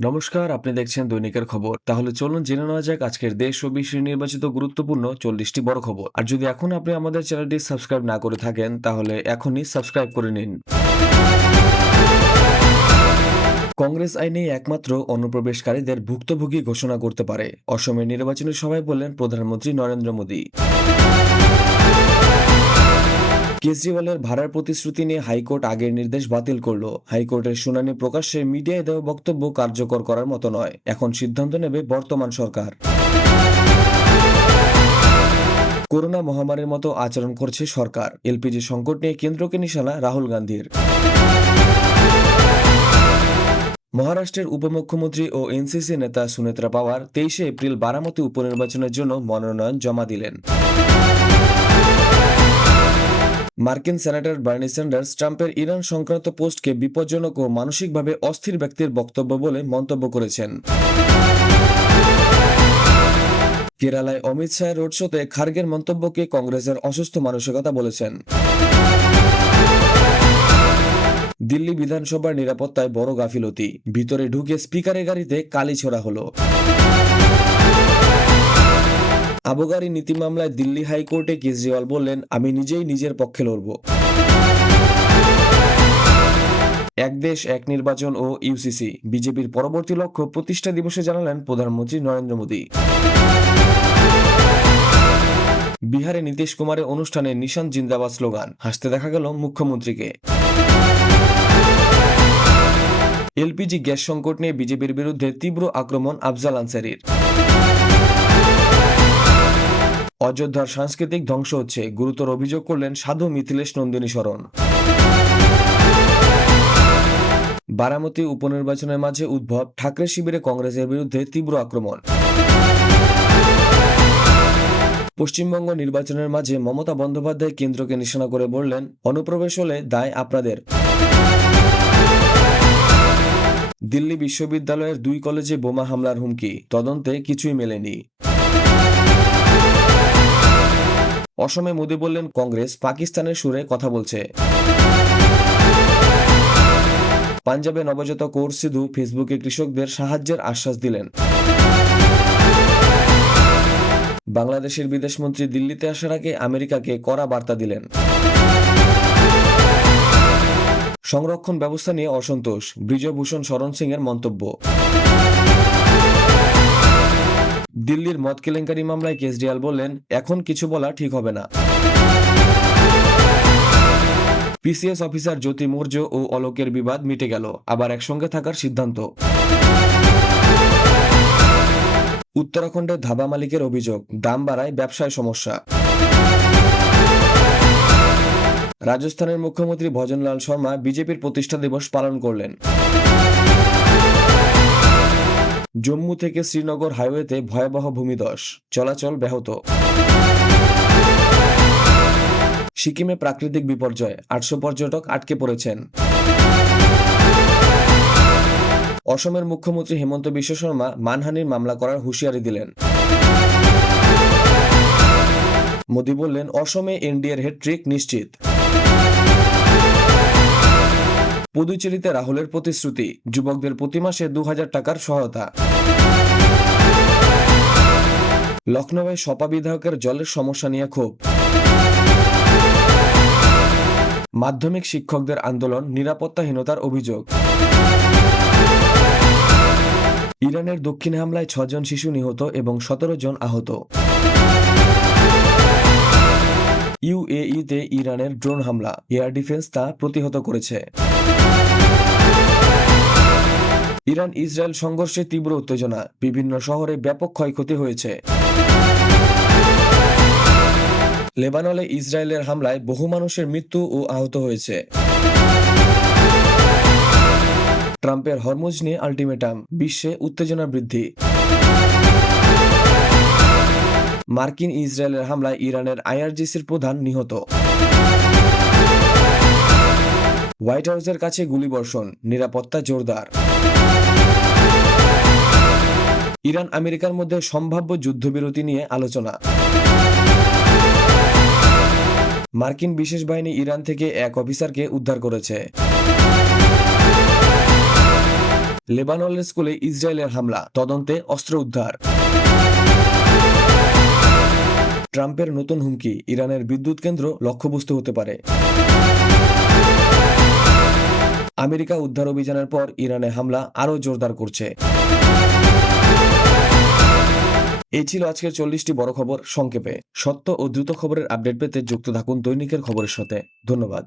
নমস্কার, আপনি দেখছেন দৈনিকের খবর। তাহলে চলুন জেনে নেওয়া যাক আজকের দেশ ও বিশ্বের নির্বাচিত গুরুত্বপূর্ণ 40টি বড় খবর। আর যদি এখন আপনি আমাদের চ্যানেলটি সাবস্ক্রাইব না করে থাকেন, তাহলে এখনই সাবস্ক্রাইব করে নিন। কংগ্রেস আইনে একমাত্র অনুপ্রবেশকারীদের ভুক্তভোগী ঘোষণা করতে পারে, অসমের নির্বাচনী সভায় বললেন প্রধানমন্ত্রী নরেন্দ্র মোদী। কেজরিওয়ালের ভাড়ার প্রতিশ্রুতি নিয়ে হাইকোর্ট আগের নির্দেশ বাতিল করল। হাইকোর্টের শুনানি প্রকাশ্যে মিডিয়ায় দেওয়া বক্তব্য কার্যকর করার মতো নয়, এখন সিদ্ধান্ত নেবে বর্তমান সরকার। করোনা মহামারীর মতো আচরণ করছে সরকার, এলপিজি সংকট নিয়ে কেন্দ্রকে নিশানা রাহুল গান্ধীর। মহারাষ্ট্রের উপমুখ্যমন্ত্রী ও এনসিসি নেতা সুনেত্রা পাওয়ার 23 এপ্রিল বারামতি উপনির্বাচনের জন্য মনোনয়ন জমা দিলেন। মার্কিন সেনেটর বার্নি স্যান্ডার্স ট্রাম্পের ইরান সংক্রান্ত পোস্টকে বিপজ্জনক ও মানসিকভাবে অস্থির ব্যক্তির বক্তব্য বলে মন্তব্য করেছেন। কেরালায় অমিত শাহের রোড শোতে খার্গের মন্তব্যকে কংগ্রেসের অসুস্থ মানসিকতা বলেছেন। দিল্লি বিধানসভার নিরাপত্তায় বড় গাফিলতি, ভিতরে ঢুকে স্পিকারের গাড়িতে কালি ছোড়া হলো। আবগারি নীতি মামলায় দিল্লি হাইকোর্টে কেজরিওয়াল বললেন, আমি নিজেই নিজের পক্ষে লড়ব। এক দেশ এক নির্বাচন ও ইউসিসি বিজেপির পরবর্তী লক্ষ্য প্রতিষ্ঠা দিবসে জানালেন প্রধানমন্ত্রী নরেন্দ্র মোদী। বিহারে নীতিশ কুমারের অনুষ্ঠানে নিশান জিন্দাবাদ স্লোগান, হাসতে দেখা গেল মুখ্যমন্ত্রীকে। এলপিজি গ্যাস সংকট নিয়ে বিজেপির বিরুদ্ধে তীব্র আক্রমণ আফজাল আনসারীর। অযোধ্যার সাংস্কৃতিক ধ্বংস হচ্ছে, গুরুতর অভিযোগ করলেন সাধু মিথিলেশ নন্দিনী শরণ। বারামতি উপনির্বাচনের মাঝে উদ্ভব ঠাকরে শিবিরে কংগ্রেসের বিরুদ্ধে তীব্র আক্রমণ। পশ্চিমবঙ্গ নির্বাচনের মাঝে মমতা বন্দ্যোপাধ্যায় কেন্দ্রকে নিশানা করে বললেন, অনুপ্রবেশ হলে দায় আপনাদের। দিল্লি বিশ্ববিদ্যালয়ের 2 কলেজে বোমা হামলার হুমকি, তদন্তে কিছুই মেলেনি। অসমে মোদী বললেন, কংগ্রেস পাকিস্তানের সুরে কথা বলছে। পাঞ্জাবে নবজাত কৌর সিধু ফেসবুকে কৃষকদের সাহায্যের আশ্বাস দিলেন। বাংলাদেশের বিদেশমন্ত্রী দিল্লিতে আসার আগে আমেরিকাকে কড়া বার্তা দিলেন। সংরক্ষণ ব্যবস্থা নিয়ে অসন্তোষ, ব্রিজভূষণ শরণ সিং এর মন্তব্য। দিল্লির মদ কেলেঙ্কারি মামলায় কেজরিওয়াল বললেন, এখন কিছু বলা ঠিক হবে না। পিসিএস অফিসার জ্যোতি মৌর্য ও অলোকের বিবাদ মিটে গেল, আবার একসঙ্গে থাকার সিদ্ধান্ত। উত্তরাখণ্ডের ধাবা মালিকের অভিযোগ, দাম বাড়ায় ব্যবসায় সমস্যা। রাজস্থানের মুখ্যমন্ত্রী ভজনলাল শর্মা বিজেপির প্রতিষ্ঠা দিবস পালন করলেন। জম্মু থেকে শ্রীনগর হাইওয়েতে ভয়াবহ ভূমিধস, চলাচল ব্যাহত। সিকিমে প্রাকৃতিক বিপর্যয়, 800 পর্যটক আটকে পড়েছেন। অসমের মুখ্যমন্ত্রী হেমন্ত বিশ্ব শর্মা মানহানির মামলা করার হুঁশিয়ারি দিলেন। মোদী বললেন, অসমে এনডিএর হ্যাট্রিক নিশ্চিত। পুদুচেরিতে রাহুলের প্রতিশ্রুতি, যুবকদের প্রতি মাসে 2000 টাকার সহায়তা। লখনৌয়ে সপা বিধায়কের জলের সমস্যা নিয়ে ক্ষোভ। মাধ্যমিক শিক্ষকদের আন্দোলন, নিরাপত্তাহীনতার অভিযোগ। ইরানের দক্ষিণ হামলায় 6 জন শিশু নিহত এবং 17 জন আহত। ইউএইতে ইরানের ড্রোন হামলা, এয়ার ডিফেন্স তা প্রতিহত করেছে। ইরান ইসরায়েল সংঘর্ষে তীব্র উত্তেজনা, বিভিন্ন শহরে ব্যাপক ক্ষয়ক্ষতি হয়েছে। লেবাননে ইসরায়েলের হামলায় বহু মানুষের মৃত্যু ও আহত হয়েছে। ট্রাম্পের হরমুজ নিয়ে আল্টিমেটাম, বিশ্বে উত্তেজনা বৃদ্ধি। মার্কিন ইসরায়েলের হামলায় ইরানের আইআরজিসির প্রধান নিহত। হোয়াইট হাউসের কাছে গুলিবর্ষণ, নিরাপত্তা জোরদার। ইরান আমেরিকার মধ্যে সম্ভাব্য যুদ্ধবিরতি নিয়ে আলোচনা। মার্কিন বিশেষ বাহিনী ইরান থেকে এক অফিসারকে উদ্ধার করেছে। লেবাননের স্কুলে ইসরায়েলের হামলা, তদন্তে অস্ত্র উদ্ধার। ট্রাম্পের নতুন হুমকি, ইরানের বিদ্যুৎ কেন্দ্র লক্ষ্যবস্তু হতে পারে। আমেরিকা উদ্ধার অভিযানের পর ইরানে হামলা আরও জোরদার করছে। এই ছিল আজকের 40টি বড় খবর সংক্ষেপে। সত্য ও দ্রুত খবরের আপডেট পেতে যুক্ত থাকুন দৈনিকের খবরের সাথে। ধন্যবাদ।